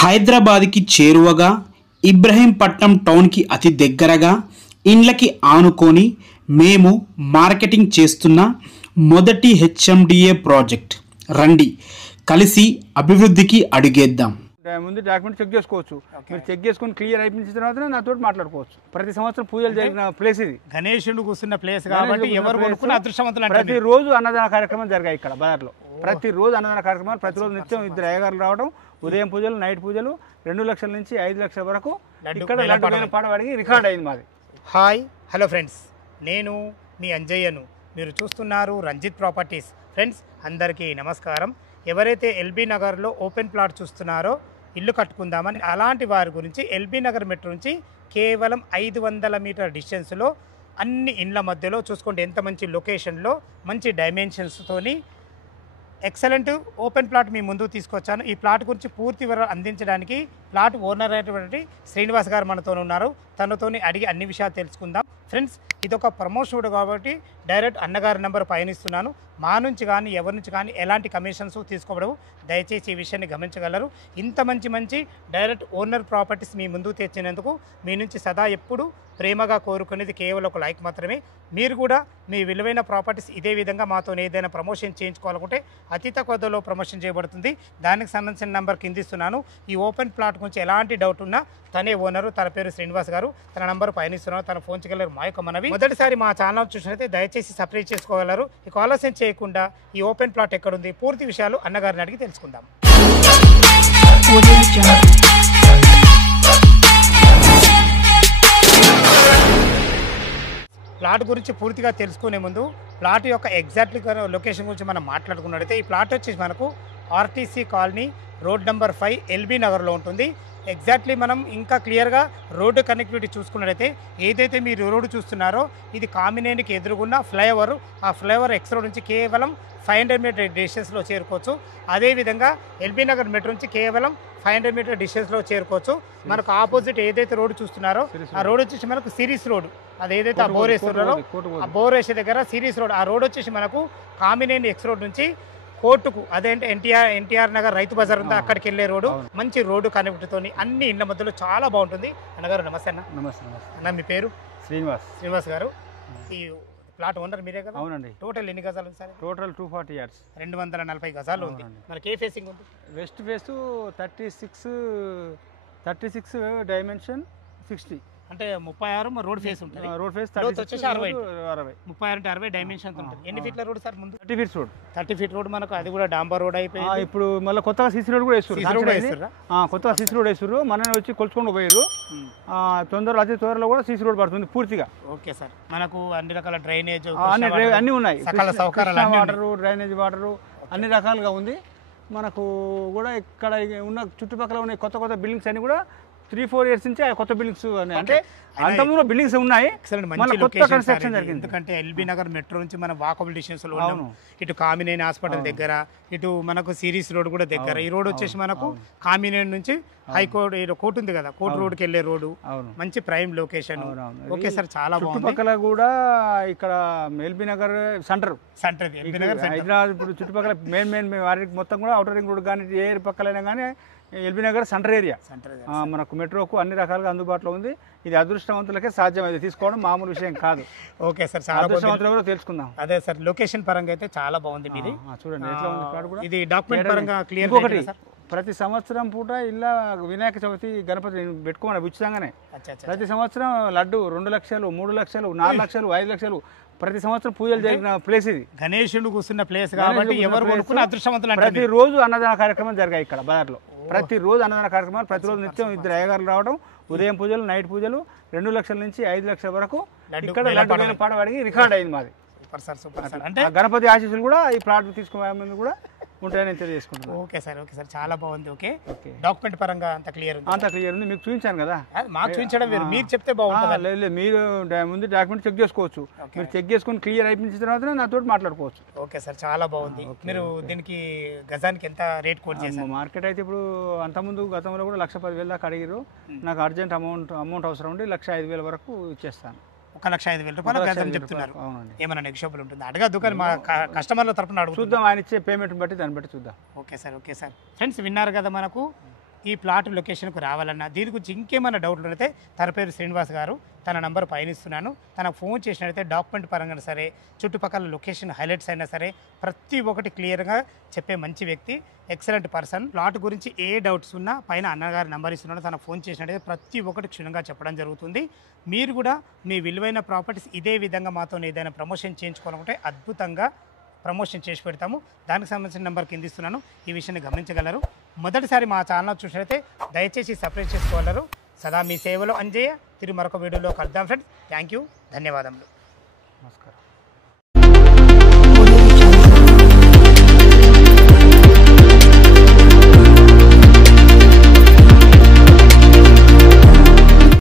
హైదరాబాద్కి చేరువగా ఇబ్రహీంపట్నం టౌన్కి అతి దగ్గరగా ఇండ్లకి ఆనుకొని మేము మార్కెటింగ్ చేస్తున్న మొదటి హెచ్ఎండిఏ ప్రాజెక్ట్. రండి కలిసి అభివృద్ధికి అడుగేద్దాం. ముందు డాక్యుమెంట్ చెక్ చేసుకోవచ్చు. మీరు చెక్ చేసుకొని క్లియర్ అయిపోయిన తర్వాత నాతో మాట్లాడుకోవచ్చు. ప్రతి సంవత్సరం పూజలు జరిగిన ప్లేస్ ఇది, గణేశుడు కూర్చున్న ప్లేస్ కాబట్టి ఎవరు కొనుక్కున్న అదృష్టవంతులు. ప్రతిరోజు అన్నదాన కార్యక్రమాలు జరిగాయి ఇక్కడ బజార్లో. ప్రతిరోజు అన్నదాన కార్యక్రమాలు, ప్రతిరోజు నిత్యం ఇద్దరు అయ్యగారులు రావడం, ఉదయం పూజలు, నైట్ పూజలు, 2 లక్షల నుంచి 5 లక్షల వరకు ఇక్కడ పాడవాడికి రికార్డ్ అయింది మాది. హాయ్, హలో ఫ్రెండ్స్, నేను మీ అంజయ్యను. మీరు చూస్తున్నారు రంజిత్ ప్రాపర్టీస్. ఫ్రెండ్స్ అందరికీ నమస్కారం. ఎవరైతే ఎల్బీ నగర్లో ఓపెన్ ప్లాట్ చూస్తున్నారో, ఇల్లు కట్టుకుందామని, అలాంటి వారి గురించి ఎల్బీ నగర్ మెట్రో నుంచి కేవలం 500 మీటర్ డిస్టెన్స్లో అన్ని ఇండ్ల మధ్యలో చూసుకుంటే ఎంత మంచి లొకేషన్లో మంచి డైమెన్షన్స్తోని ఎక్సలెంట్ ఓపెన్ ప్లాట్ మీ ముందుకు తీసుకొచ్చాను. ఈ ప్లాట్ గురించి పూర్తి వివరాలు అందించడానికి ప్లాట్ ఓనర్ అయినటువంటి శ్రీనివాస్ గారు మనతో ఉన్నారు. తనతోని అడిగి అన్ని విషయాలు తెలుసుకుందాం. ఫ్రెండ్స్, ఇదొక ప్రమోషన్ కాబట్టి డైరెక్ట్ అన్నగారి నెంబర్ పయనిస్తున్నాను. మా నుంచి కానీ ఎవరి నుంచి కానీ ఎలాంటి కమిషన్స్ తీసుకోబడవు. దయచేసి ఈ విషయాన్ని గమనించగలరు. ఇంత మంచి డైరెక్ట్ ఓనర్ ప్రాపర్టీస్ మీ ముందుకు తెచ్చినందుకు మీ నుంచి సదా ఎప్పుడు ప్రేమగా కోరుకునేది కేవలం ఒక లైక్ మాత్రమే. మీరు కూడా మీ విలువైన ప్రాపర్టీస్ ఇదే విధంగా మాతో ఏదైనా ప్రమోషన్ చేయించుకోవాలనుకుంటే అతి తక్కువ ధరలో ప్రమోషన్ చేయబడుతుంది. దానికి సంబంధించిన నెంబర్ కింద ఇస్తున్నాను. ఈ ఓపెన్ ప్లాట్ గురించి ఎలాంటి డౌట్ ఉన్నా తనే ఓనరు, తన పేరు శ్రీనివాస్ గారు. తన నంబర్ పయనిస్తున్నాను, తన ఫోన్ చేయగలరు. మా యొక్క మనవి, మొదటిసారి మా ఛానల్ చూసినట్లయితే దయచేసి సబ్స్క్రైబ్ చేసుకోగలరు. ఇక ఆలస్యం చేయకుండా ఈ ఓపెన్ ప్లాట్ ఎక్కడుంది, పూర్తి విషయాలు అన్నగారిని అడిగి తెలుసుకుందాం. ప్లాట్ గురించి పూర్తిగా తెలుసుకునే ముందు ప్లాట్ యొక్క ఎగ్జాక్ట్లీ లొకేషన్ గురించి మనం మాట్లాడుకున్నట్టయితే, ఈ ప్లాట్ వచ్చేసి మనకు RTC colony road number 5 LB నగర్లో ఉంటుంది. ఎగ్జాక్ట్లీ మనం ఇంకా క్లియర్గా రోడ్డు కనెక్టివిటీ చూసుకున్నట్టయితే, ఏదైతే మీరు రోడ్డు చూస్తున్నారో ఇది కామినేనికి ఎదురుగున్న ఫ్లైఓవర్. ఆ ఫ్లైఓవర్ ఎక్స్ రోడ్ నుంచి కేవలం 500 మీటర్ డిస్టెన్స్లో చేరుకోవచ్చు. అదేవిధంగా ఎల్బీ నగర్ మెట్రో నుంచి కేవలం 500 మీటర్ డిస్టెన్స్లో చేరుకోవచ్చు. మనకు ఆపోజిట్ ఏదైతే రోడ్డు చూస్తున్నారో ఆ రోడ్ వచ్చేసి మనకు సిరీస్ రోడ్, అది ఏదైతే ఆ బోర్ వేస్తున్నారో ఆ బోర్ వేసే దగ్గర సిరీస్ రోడ్, ఆ రోడ్ వచ్చేసి మనకు కామినేని ఎక్స్ రోడ్ నుంచి కోర్టుకు, అదేంటే ఎన్టీఆర్ నగర్ రైతు బజార్ ఉందా అక్కడికి వెళ్ళే రోడ్డు. మంచి రోడ్డు కనెక్ట్తోని అన్ని ఇండ్ల మధ్యలో చాలా బాగుంటుంది. అన్నగారు నమస్తే అన్న. నమస్తే అన్న, మీ పేరు? శ్రీనివాస్ గారు. ఈ ప్లాట్ ఓనర్ మీరే కదా? అవునండి. టోటల్ ఎన్ని గజాలు ఉంది సార్? టోటల్ 240 yards, 240 గజాలు ఉంది. మనకి ఏ ఫేసింగ్ ఉంది? వెస్ట్ ఫేస్ 36 డైమెన్షన్ 60, అంటే 36 రోడ్ ఫేస్ ఉంటుంది. రోడ్ ఫేస్ 60 36 అంటే 60 డైమెన్షన్స్ ఉంటుంది. ఎన్ని ఫీట్ల రోడ్ సార్ ముందు? 30 feet రోడ్. 30 feet road. మనకు అది కూడా డాంబర్ రోడ్ అయిపోయింది. ఇప్పుడు మళ్ళీ కొత్తగా సీసీ రోడ్ కూడా వేస్తారు. కొత్తగా సీసీ రోడ్ వేస్తారు. మన వచ్చి కొలుచుకొని పోయారు. అతి త్వరలో కూడా సీసీ రోడ్ పడుతుంది పూర్తిగా. Okay sir. మనకు అన్ని రకాల డ్రైనేజ్ అన్ని ఉన్నాయి. సకల సౌకర్యాలు, వాటరు, డ్రైనేజ్ వాటరు అన్ని రకాలుగా ఉంది. మనకు కూడా ఇక్కడ ఉన్న చుట్టుపక్కల ఉన్న కొత్త బిల్డింగ్స్ అన్ని కూడా 3-4 years నుంచి కొత్త బిల్డింగ్స్ అంటే అంతకుముందు బిల్డింగ్స్ ఉన్నాయి. కొత్త కన్స్ట్రక్షన్ జరిగింది. ఎందుకంటే ఎల్బీ నగర్ మెట్రో నుంచి మనం వాకబుల్ డిస్టెన్స్ లో ఉన్నాము. ఇటు కామినేని హాస్పిటల్ దగ్గర, ఇటు మనకు సిరీస్ రోడ్ కూడా దగ్గర. ఈ రోడ్ వచ్చేసి మనకు కామినేని నుంచి హైకోర్టు కోర్టు ఉంది కదా, కోర్టు రోడ్కి వెళ్ళే రోడ్డు. మంచి ప్రైమ్ లొకేషన్. ఓకే సార్, చాలా బాగుంది. చుట్టుపక్కల కూడా ఇక్కడ ఎల్బీ నగర్ సెంటర్ హైదరాబాద్. ఇప్పుడు చుట్టుపక్కల మెయిన్ వారికి మొత్తం కూడా అవుటర్ రింగ్ రోడ్ కానీ ఏ పక్కలైనా కానీ ఎల్బీ నగర్ సెంటర్ ఏరియా మనకు మెట్రోకు అన్ని రకాలుగా అందుబాటులో ఉంది. ఇది అదృష్టవంతులకే సాధ్యం, అది తీసుకోవడం మామూలు విషయం కాదు. ఓకే సార్, చాలా అదృష్టవంతులు కూడా తెలుసుకుందాం. అదే సార్, లొకేషన్ పరంగా అయితే చాలా బాగుంది మీది. చూడండి ఎట్లా ఉంది. ఇది డాక్యుమెంట్ పరంగా క్లియర్. ఒకటి, ప్రతి సంవత్సరం పూట ఇలా వినాయక చవితి గణపతి పెట్టుకోమని ఉచితంగానే. ప్రతి సంవత్సరం లడ్డు 2 లక్షలు, 3 లక్షలు, 4 లక్షలు, 5 లక్షలు ప్రతి సంవత్సరం పూజలు జరిగిన ప్లేస్ ఇది. గణేశుడు కూర్చున్న ప్లేస్ కాబట్టి ఎవరు కొనుక్కున్న అదృష్టవంతులు. ప్రతిరోజు అన్నదాన కార్యక్రమాలు జరిగాయి ఇక్కడ బజార్లో. ప్రతిరోజు అన్నదాన కార్యక్రమాలు, ప్రతిరోజు నిత్యం ఇద్దరు అయ్యగారులు రావడం, ఉదయం పూజలు, నైట్ పూజలు, 2 లక్షల నుంచి 5 లక్షల వరకు ఇక్కడ పాడవాడికి రికార్డ్ అయింది మాది. అంటే గణపతి ఆశీస్సులు కూడా ఈ ప్లాట్ తీసుకునే ముందు కూడా ఉంటాయని తెలియజేసుకుంటున్నాను. ఓకే సార్, చాలా బాగుంది. ఓకే, డాక్యుమెంట్ పరంగా అంత క్లియర్ ఉంది. మీకు చూపించాను కదా. మాకు చూపించడం వేరు, మీరు చెప్తే బాగుంటుంది. లేదు, మీరు ముందు డాక్యుమెంట్ చెక్ చేసుకోవచ్చు. మీరు చెక్ చేసుకుని క్లియర్ అయిపోయిన తర్వాత నాతో మాట్లాడుకోవచ్చు. ఓకే సార్, చాలా బాగుంది. మీరు దీనికి గజానికి ఎంత రేట్ కోట్ చేశారు? మార్కెట్ అయితే ఇప్పుడు అంతకుముందు గతంలో కూడా 1,10,000 దాకా అడిగారు. నాకు అర్జెంట్ అమౌంట్ అవసరం ఉండి 1,05,000 వరకు ఇచ్చేస్తాను. 1,05,000 రూపాయలు గజం చెప్తున్నారు. ఏమైనా నెగోషియబుల్ ఉంటుంది? అడగద్దు కానీ మా కస్టమర్ల తరపున అడుగు చూద్దాం. ఆయన ఇచ్చే పేమెంట్ బట్టి దాన్ని బట్టి చూద్దాం. Okay sir. ఫ్రెండ్స్, విన్నారు కదా, మనకు ఈ ప్లాట్ లొకేషన్కు రావాలన్నా దీని గురించి ఇంకేమైనా డౌట్లు అయితే తన పేరు శ్రీనివాస్ గారు, తన నంబర్ పయనిస్తున్నాను. తనకు ఫోన్ చేసినట్లయితే డాక్యుమెంట్ పరంగా సరే, చుట్టుపక్కల లొకేషన్ హైలైట్స్ అయినా సరే ప్రతి ఒక్కటి క్లియర్గా చెప్పే మంచి వ్యక్తి, ఎక్సలెంట్ పర్సన్. ప్లాట్ గురించి ఏ డౌట్స్ ఉన్నా పైన అన్నగారి నంబర్ ఇస్తున్నాను, తనకు ఫోన్ చేసినట్లయితే ప్రతి ఒక్కటి క్షుణ్ణంగా చెప్పడం జరుగుతుంది. మీరు కూడా మీ విలువైన ప్రాపర్టీస్ ఇదే విధంగా మాతో ఏదైనా ప్రమోషన్ చేయించుకోవాలంటే అద్భుతంగా ప్రమోషన్ చేసి పెడతాము. దానికి సంబంధించిన నెంబర్ కింద ఇస్తున్నాను, ఈ విషయాన్ని గమనించగలరు. మొదటిసారి మా ఛానల్ చూసినట్లయితే దయచేసి సబ్స్క్రైబ్ చేసుకోగలరు. సదా మీ సేవలో అంజయ్య. తిరిగి మరొక వీడియోలో కలుద్దాం ఫ్రెండ్స్. థ్యాంక్ యూ, ధన్యవాదములు, నమస్కారం.